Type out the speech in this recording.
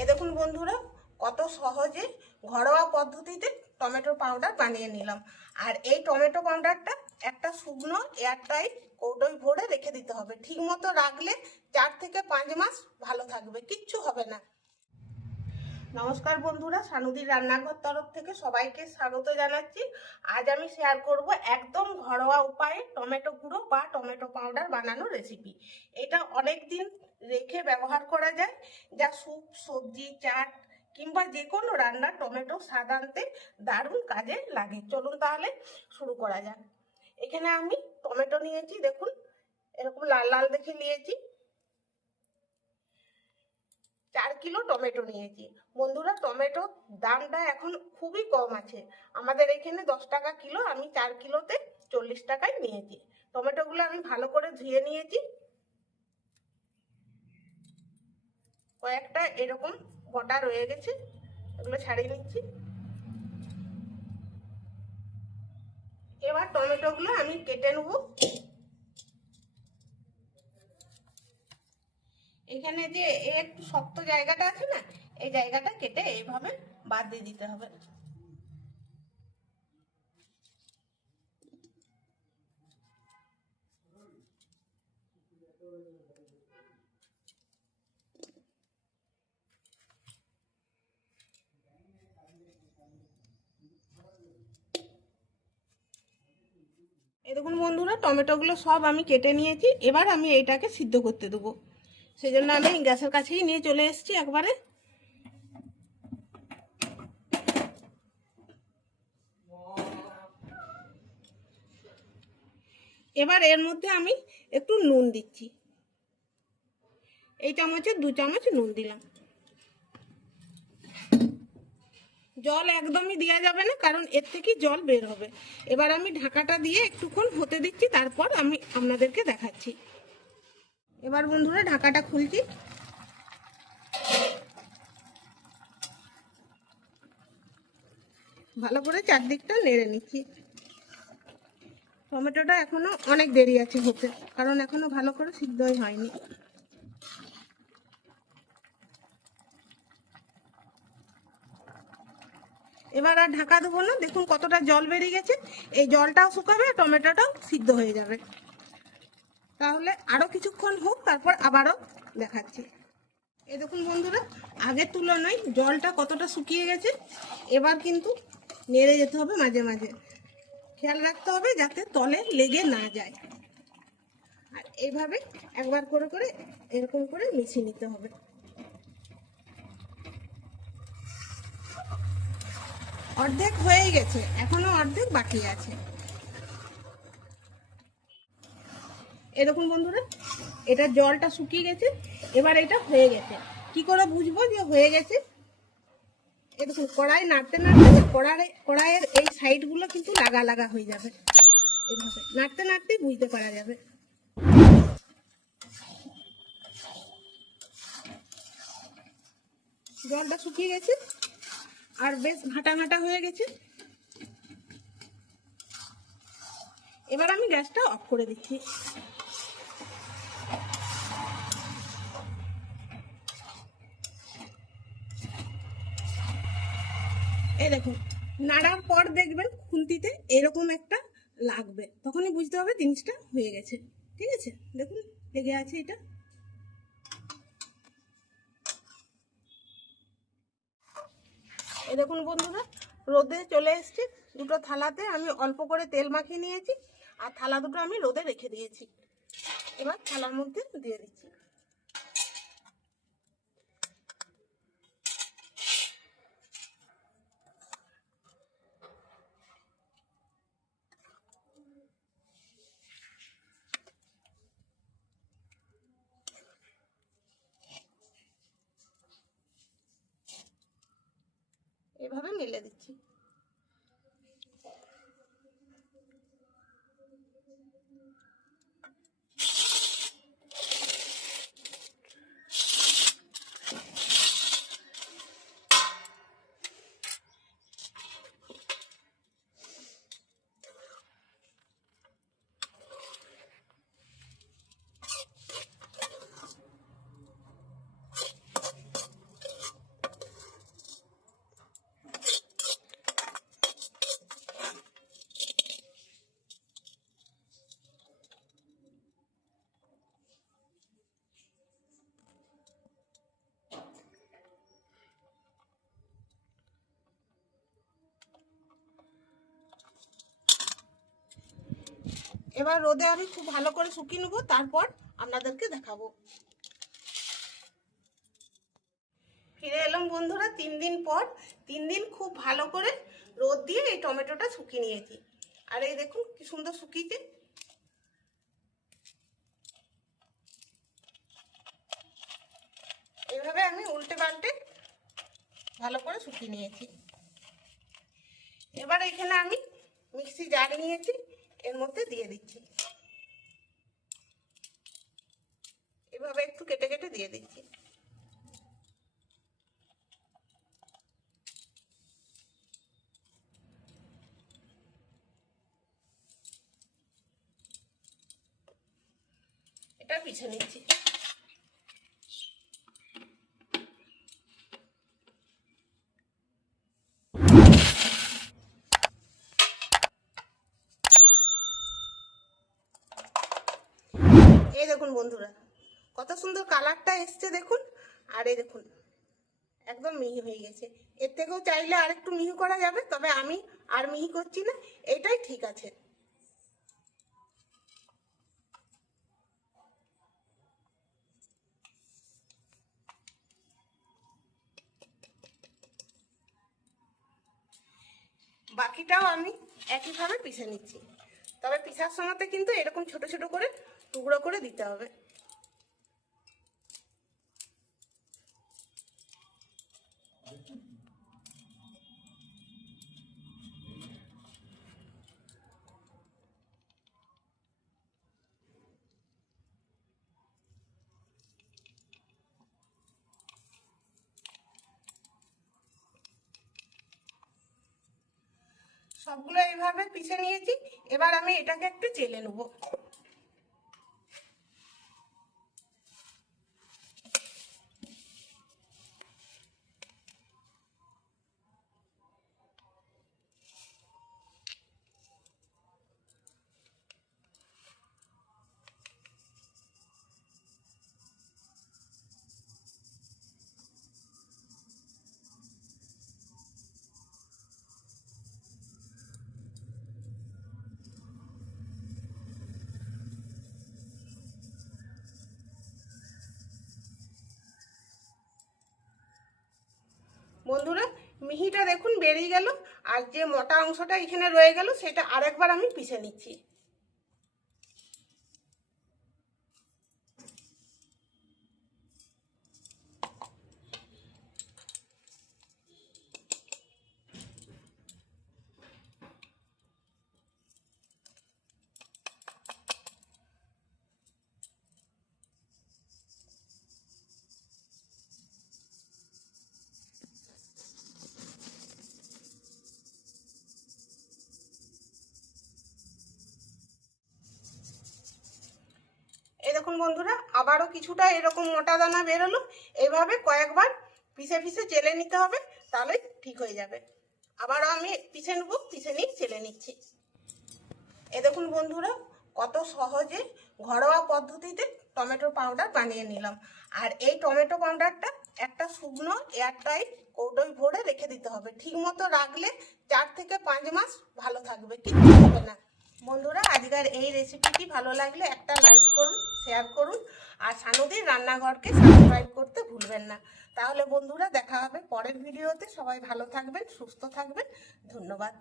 এ দেখুন বন্ধুরা, কত সহজে ঘরোয়া পদ্ধতিতে টমেটো পাউডার বানিয়ে নিলাম। আর এই টমেটো পাউডারটা একটা শুকনো এয়ারটাইট কৌটোয় ভরে রেখে দিতে হবে। ঠিক মতো রাখলে চার থেকে পাঁচ মাস ভালো থাকবে, কিচ্ছু হবে না। নমস্কার বন্ধুরা, সানুদির রান্নাঘর তরফ থেকে সবাইকে স্বাগত জানাচ্ছি। আজ আমি শেয়ার করব একদম ঘরোয়া উপায়ে টমেটো গুঁড়ো বা টমেটো পাউডার বানানোর রেসিপি এটা অনেক দিন রেখে ব্যবহার করা যায়। যা স্যুপ, সবজি, চাট কিংবা যে কোনো রান্না টমেটো, স্বাদ আনতে দারুণ কাজে লাগে। চলুন তাহলে শুরু করা যাক। এখানে আমি টমেটো নিয়েছি, দেখুন। এরকম লাল লাল দেখে নিয়েছি। চার কিলো টমেটো নিয়েছি। বন্ধুরা টমেটো দামটা এখন খুবই কম আছে। আমাদের এখানে দশ টাকা কিলো, আমি চার কিলোতে চল্লিশ টাকায় নিয়েছি। টমেটোগুলো আমি ভালো করে ধুয়ে নিয়েছি। কয়েকটা এরকম গোটা রয়ে গেছে, এগুলো ছাড়িয়ে নিচ্ছি। এবার টমেটোগুলো আমি কেটে নেব। এখানে যে একটু শক্ত জায়গাটা আছে না, এই জায়গাটা কেটে এইভাবে বাদ দিয়ে দিতে হবে। দেখুন বন্ধুরা, টমেটোগুলো সব আমি কেটে নিয়েছি, এবার আমি এইটাকে সিদ্ধ করতে দেবো। সেই জন্য আমি গ্যাসের কাছেই নিয়ে চলে এসেছি একবারে। এবার এর মধ্যে আমি একটু নুন দিচ্ছি। এই চামচে দু চামচ নুন দিলাম। জল একদমই দেওয়া যাবে না, কারণ এর থেকে জল বের হবে। এবার আমি ঢাকাটা দিয়ে একটুক্ষণ হতে দিচ্ছি, তারপর আমি আপনাদেরকে দেখাচ্ছি। এবার বন্ধুরা ঢাকাটা খুলছি। ভালো করে চারদিকটা নেড়ে নিচ্ছি। টমেটোটা এখনও অনেক দেরি আছে হতে, কারণ এখনও ভালো করে সিদ্ধই হয়নি। এবার আর ঢাকা দেবো না। দেখুন কতটা জল বেরিয়ে গেছে। এই জলটাও শুকাবে, টমেটোটাও সিদ্ধ হয়ে যাবে। তাহলে আরও কিছুক্ষণ হোক, তারপর আবারও দেখাচ্ছি। এই দেখুন বন্ধুরা, আগের তুলনায় জলটা কতটা শুকিয়ে গেছে। এবার কিন্তু নেড়ে যেতে হবে মাঝে মাঝে। খেয়াল রাখতে হবে যাতে তলে লেগে না যায়। আর এইভাবে একবার করে করে এরকম করে মিশিয়ে নিতে হবে। অর্ধেক হয়ে গেছে, এখনও অর্ধেক বাকি আছে। এরকম বন্ধুরা, এটা জলটা শুকিয়ে গেছে, এবার এটা হয়ে গেছে। কি করে বুঝব যে হয়ে গেছে? এরকম কড়াই নাড়তে নাড়তে কড়াই কড়াইয়ের এই সাইডগুলো কিন্তু লাগা লাগা হয়ে যাবে। এইভাবে নাড়তে নাড়তেই বুঝতে পারা যাবে। জলটা শুকিয়ে গেছে আর বেশ ঘাটা ঘাটা হয়ে গেছে। এবার আমি গ্যাসটা অফ করে দিচ্ছি। এই দেখুন, নাড়ার পর দেখবেন খুন্তিতে এরকম একটা লাগবে। তখনই বুঝতে হবে জিনিসটা হয়ে গেছে। ঠিক আছে? দেখুন, লেগে আছে এটা। এই দেখুন বন্ধুরা, রোদে চলে এসছে। দুটো থালাতে আমি অল্প করে তেল মাখিয়ে নিয়েছি, আর থালা দুটো আমি রোদে রেখে দিয়েছি। এবার থালার মধ্যে দিয়ে দিচ্ছি এভাবে মেলে দিচ্ছি। এবার রোদে আমি খুব ভালো করে শুকিয়ে নেব, তারপর আপনাদেরকে দেখাবো। ফিরে এলাম বন্ধুরা, তিন দিন পর, তিন দিন খুব ভালো করে রোদ দিয়ে এই টমেটোটা শুকিয়ে নিয়েছি। আর এই দেখুন কি সুন্দর শুকিয়েছে। এইভাবে আমি উল্টে পাল্টে ভালো করে শুকিয়ে নিয়েছি। এবার এখানে আমি মিক্সি জার নিয়েছি। এর মধ্যে দিয়ে দিচ্ছি। এভাবে একটু কেটে কেটে দিয়ে দিচ্ছি। এটা পিছে নিচ্ছি এই দেখুন বন্ধুরা, কত সুন্দর কালারটা এসছে দেখুন। আর এই দেখুন, একদম মিহি হয়ে গেছে। এর থেকেও চাইলে আর একটু মিহি করা যাবে, তবে আমি আর মিহি করছি না, এটাই ঠিক আছে। বাকিটাও আমি একইভাবে পিষে নিচ্ছি। তবে পিঠার সময়তে কিন্তু এরকম ছোট ছোট করে টুকরো করে দিতে হবে। সবগুলো এইভাবে পিছে নিয়েছি। এবার আমি এটাকে একটু চেলে নেব বন্ধুরা মিহিটা দেখুন বেরিয়ে গেল আর যে মোটা অংশটা এখানে রয়ে গেল, সেটা আরেকবার আমি পিষে নিচ্ছি এই দেখুন বন্ধুরা, আবারও কিছুটা এরকম মোটা দানা বেরোলো। এইভাবে কয়েকবার পিষে পিষে চেলে নিতে হবে, তাহলে ঠিক হয়ে যাবে। আবারও আমি পিষে নেব, পিষে নিয়ে চেলে নিচ্ছি। এ দেখুন বন্ধুরা, কত সহজে ঘরোয়া পদ্ধতিতে টমেটো পাউডার বানিয়ে নিলাম। আর এই টমেটো পাউডারটা একটা শুকনো এয়ারটাইট কৌটোয় ভরে রেখে দিতে হবে। ঠিক মতো রাখলে চার থেকে পাঁচ মাস ভালো থাকবে, কিচ্ছু হবে না। বন্ধুরা, আজকের এই রেসিপিটি ভালো লাগলে একটা লাইক করুন শেয়ার করুন, আর সানুদির রান্নাঘরকে সাবস্ক্রাইব করতে ভুলবেন না। তাহলে বন্ধুরা, দেখা হবে পরের ভিডিওতে সবাই ভালো থাকবেন, সুস্থ থাকবেন। ধন্যবাদ।